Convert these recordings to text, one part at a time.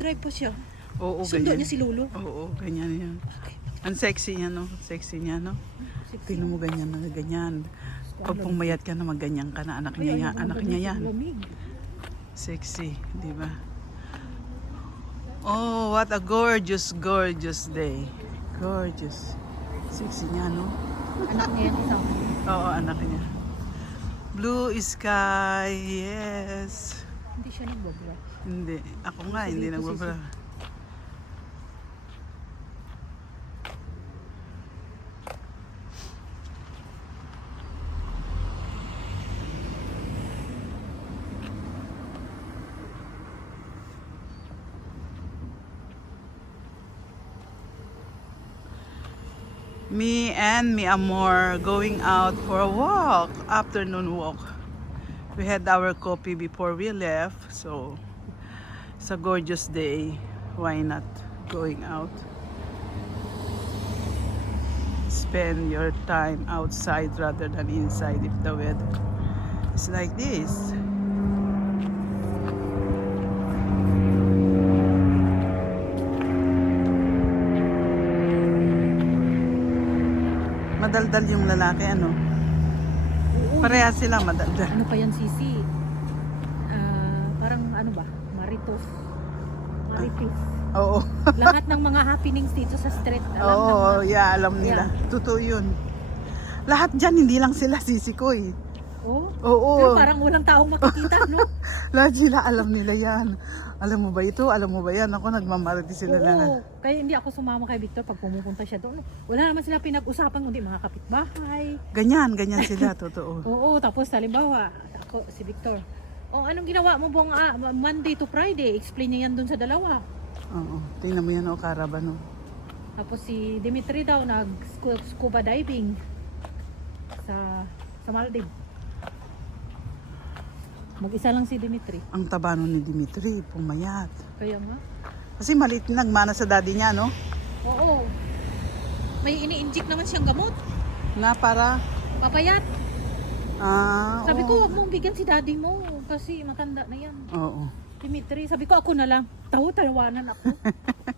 Nag-drive pa siya. Oo, Sundo ganyan. niya si Lolo. Oo, ganyan yan. Ang sexy niya, no? Sexy niya, no? Tingnan mo ganyan na ganyan. Pag pumayat ka na, magganyan ka na. Anak niya yan. Anak niya yan. Sexy, di ba? Oh, what a gorgeous, gorgeous day. Gorgeous. Sexy niya, no? Anak niya yan isang. Oo, anak niya. Blue sky, yes. Hindi siya nagbabra. Hindi. Ako nga, hindi nagbabra. Me and mi amor going out for a walk, afternoon walk. We had our coffee before we left, so it's a gorgeous day. Why not going out? Spend your time outside rather than inside if the weather is like this. Madaldal yung lalaki, ano? Pareha sila madaldal. Ano pa yan, Sisi? Parang ano ba? Maritos. Maritis. Oo. Lahat ng mga happenings dito sa street. Oo, yeah, alam nila. Totoo yun. Lahat dyan, hindi lang sila sisikoy. Oh? Oo. Pero parang walang taong makikita, no? Lahat sila, alam nila yan. Alam mo ba ito? Alam mo ba yan? Ako, nagmamarati sila na. Oo. Kaya hindi ako sumama kay Victor pag pumupunta siya doon. Wala naman sila pinag-usapan kundi mga kapitbahay. Ganyan sila, totoo. Oo, tapos halimbawa, ako, si Victor. Oh, anong ginawa mo bang Monday to Friday? Explain niya yan doon sa dalawa. Oo, tingnan mo yan, o Caravan, o. Tapos si Dimitri daw nag-scuba diving sa Maldives. Mag-isa lang si Dimitri. Ang taba nun ni Dimitri, pumayat. Kaya nga. Kasi maliit na nagmana sa daddy niya, no? Oo. May ini-inject naman siyang gamot. Na para, Papayat. Sabi ko, oo. wag mong bigyan si daddy mo kasi matanda na yan. Oo. Dimitri, sabi ko ako na lang. Tawanan ako.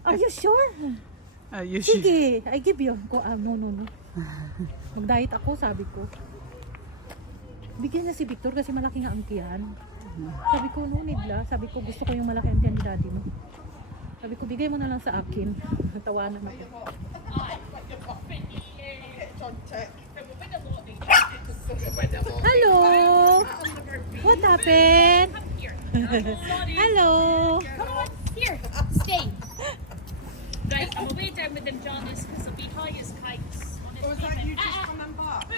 Are you sure? Ayos. Sige, I give you. No. Mag-diet ako, sabi ko. Bigyan niya si Victor kasi malaki nga ang tiyan. Sabi ko, no need la. Sabi ko, gusto ko yung malaki ang tiyan ni daddy mo. Sabi ko, bigay mo na lang sa akin. Tawanan ako. Hello! What happened? Hello! Come on, here, stay. Right, I'm away down with them jaundice because I'll be high as kites. Or is that you just coming back?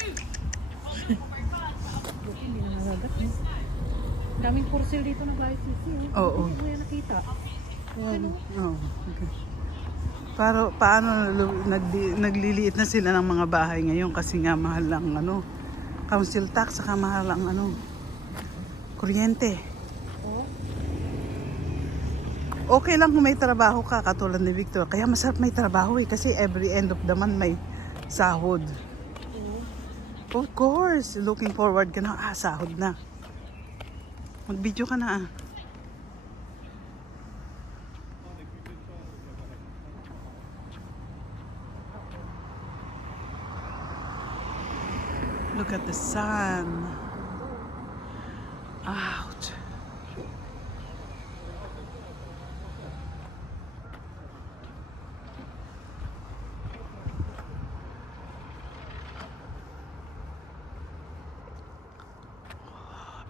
Hindi na nalagat. Daming porcel dito na bahay sisi. Oo. Hindi ko yan nakita. Ano? Oo. Okay. Paano nagliliit na sila ng mga bahay ngayon kasi nga mahal ang council tax saka mahal ang kuryente. Oh. Okay lang kung may trabaho ka katulad ni Victor. Kaya masarap may trabaho kasi every end of the month may sahod. Of course, looking forward ka na, sahod na. Mag-video ka na. Look at the sun. Out.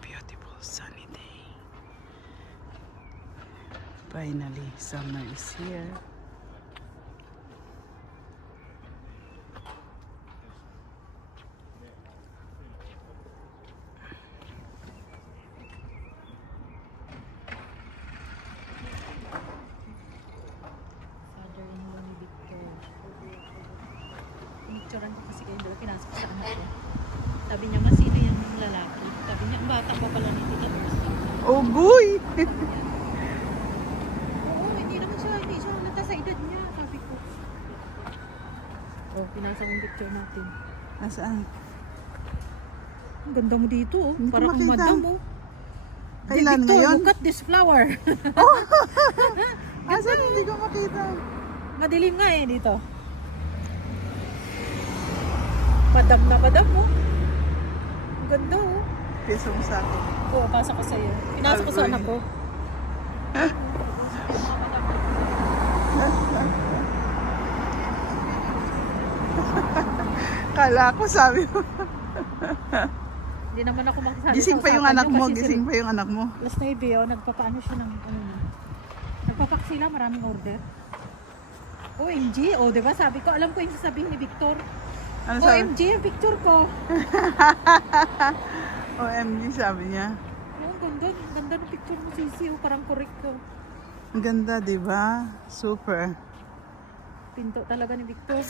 Beautiful sunny day. Finally, summer is here. Father-in-law ni Victor. Pinicturean ko kasi kayo doon. Pinasok sa anak ko. Sabi niya, sino yan yung lalaki? Sabi niya, ang bata pa pala ni Tita Mercy. Oh boy! Oo, hindi siya halata sa edad niya. Sabi ko. Oh, pinasa kong picture natin. Nasaan? Ang ganda mo dito, oh. Hindi ko Parang ang makita. madam, oh. Kailan Victor, ngayon? look at this flower. Asan? Hindi ko makita. Madilim nga eh dito. Padam na padam oh. Ang ganda oh. Peso mo sa akin. Oo, pasok ko sa'yo. Pinasok ko sa Agoy. anak ko. Kala ko sabi mo. Hindi naman ako makasali Gising sa pa yung usapan anak niyo mo. kasi Gising pa yung anak mo. Last na oh, nagpapaano siya ng ano na. Nagpapak sila, maraming order. OMG, oh, diba sabi ko, alam ko yung sasabihin ni Victor. Ano sabi? OMG, yung picture ko. OMG sabi niya. Oh, ang ganda ng picture mo, Sisi, oh, parang correct ko. Ang ganda, di ba? Super. Pinto talaga ni Victor.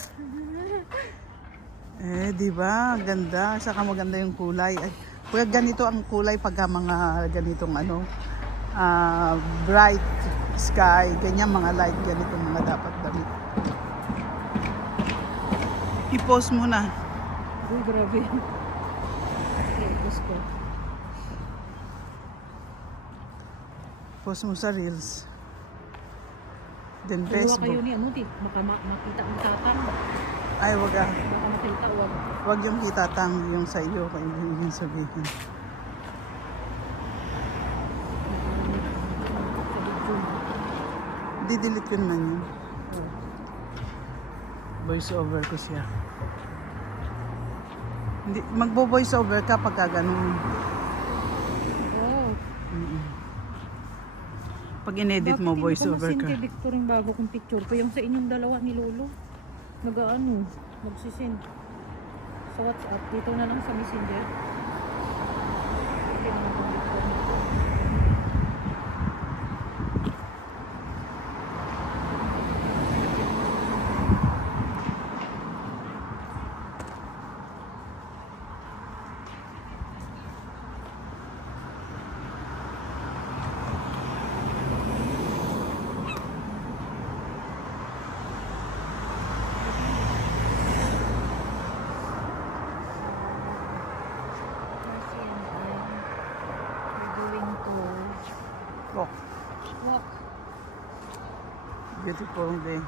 Eh, di ba? Ganda. Saka maganda yung kulay. Ay, pag ganito ang kulay pagka mga ganitong ano, bright sky, ganyan mga light, ganito mga dapat damit. I-post mo na. Uy, grabe. Okay, post ko. Post mo sa Reels. Then Dalawa kayo Facebook. ni ano, makita ang tatang. Ay, wag ah. Baka makita, wag. Wag yung kitatang yung sa iyo, kaya yung sabihin. Didelete ko na yun. Voice over ko siya. Hindi, magbo-voice over ka pagka ganun. Oh. Pag in-edit mo, voice over Bakit ka. hindi ko masin kay Victor yung bago kong picture ko? Yung sa inyong dalawa ni Lolo. Nag-ano, magsisend. Sa WhatsApp, dito na lang sa Messenger. Okay naman kung Victor. Mercy and Ann, we're going to Oh, walk. beautiful day.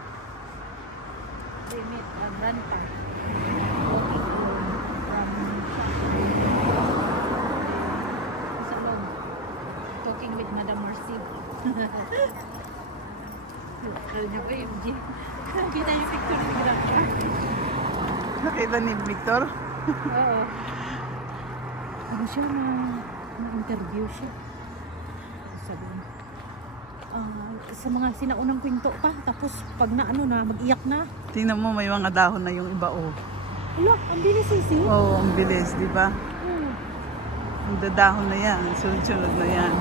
They meet Grandpa. Walking alone from salon. Talking with Madam Mercy. Alam niyo ba yung G? Kita yung picture ni Grandpa. Nakita ni Victor? Oo. Ano siya na-interview siya. Sabi niya, sa mga sinaunang kwento pa, tapos pag na ano na, mag-iyak na. Tingnan mo, may mga dahon na yung iba, oh. Wala, ang bilis Sisi. Oh, ang bilis, di ba? Hmm. Ang dadahon na yan, sunod-sunod na yan.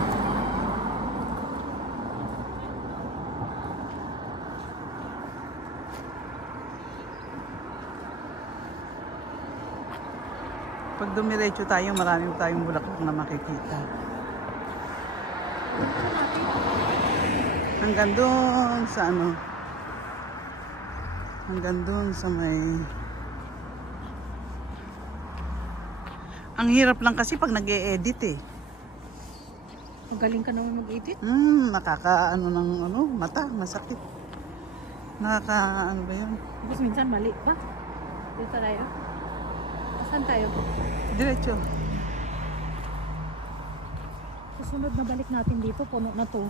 Pag dumiretso tayo, marami tayong bulaklak na makikita. Hanggang doon sa ano, hanggang doon sa may... Ang hirap lang kasi pag nag-e-edit eh. Magaling ka naman mag-edit. Nakaka-ano ng ano, mata, masakit. Nakaka-ano ba yun? Tapos minsan mali pa. Dito tayo. Saan tayo? Diretso. Susunod na balik natin dito, puno na to.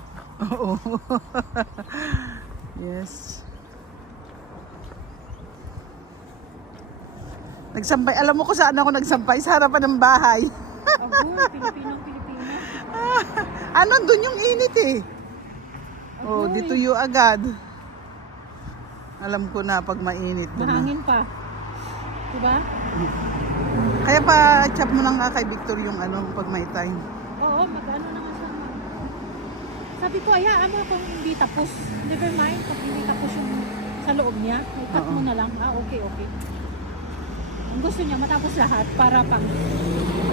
Oo. Yes. Nagsampay. Alam mo kung saan ako nagsampay? Sa harapan ng bahay. Agoy, Pilipinong-Pilipino. Ano, doon yung init eh. Oh, Agoy. dito yung agad. Alam ko na pag mainit doon na. Mahangin pa. Diba? Kaya pa chat mo lang nga kay Victor yung ano pag may time. Oo, mag-ano naman siya. Sabi ko, hayaan mo kung hindi tapos. Never mind, pag hindi tapos yung sa loob niya. I-cut Oo. mo na lang. Okay, okay. Ang gusto niya, matapos lahat para pag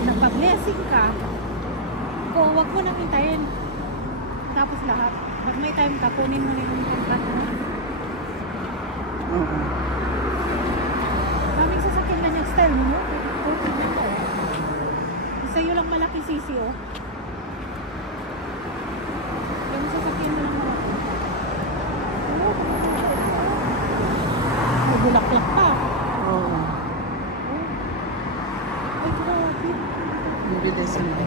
nagpa-blessing ka, wag mo nang hintayin. Tapos lahat. Pag may time ka, kunin mo na yung contract mo. Oo. Daming sasakyan na yung style mo. Sa'yo lang malaki Sisi, oh. Yung sasakyan mo lang malaki. Bellissimo.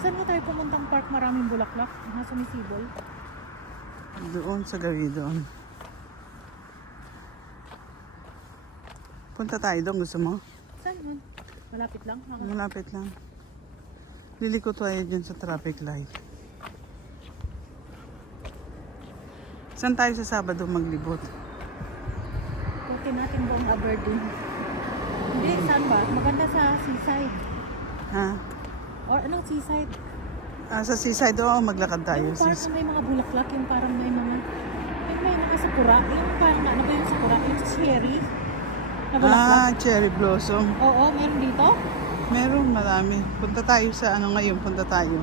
Saan nga tayo pumuntang park maraming bulaklak? Nasa Sumisibol. Doon sa gawi doon. Punta tayo doon, gusto mo? Saan yun? Malapit lang? Malapit lang. Liliko tayo dyan sa traffic light. Saan tayo sa Sabado maglibot? Puti natin buong Aberdeen. Hindi, saan ba? Maganda sa seaside. Ha? Or anong seaside? Sa seaside, oo, maglakad tayo. Yung parang may mga bulaklak, yung parang may mga sakura. Yung parang ano ba yung sakura? Yung cherry na bulaklak. Cherry blossom. Oo, meron dito. Meron, marami. Punta tayo sa ano ngayon, punta tayo.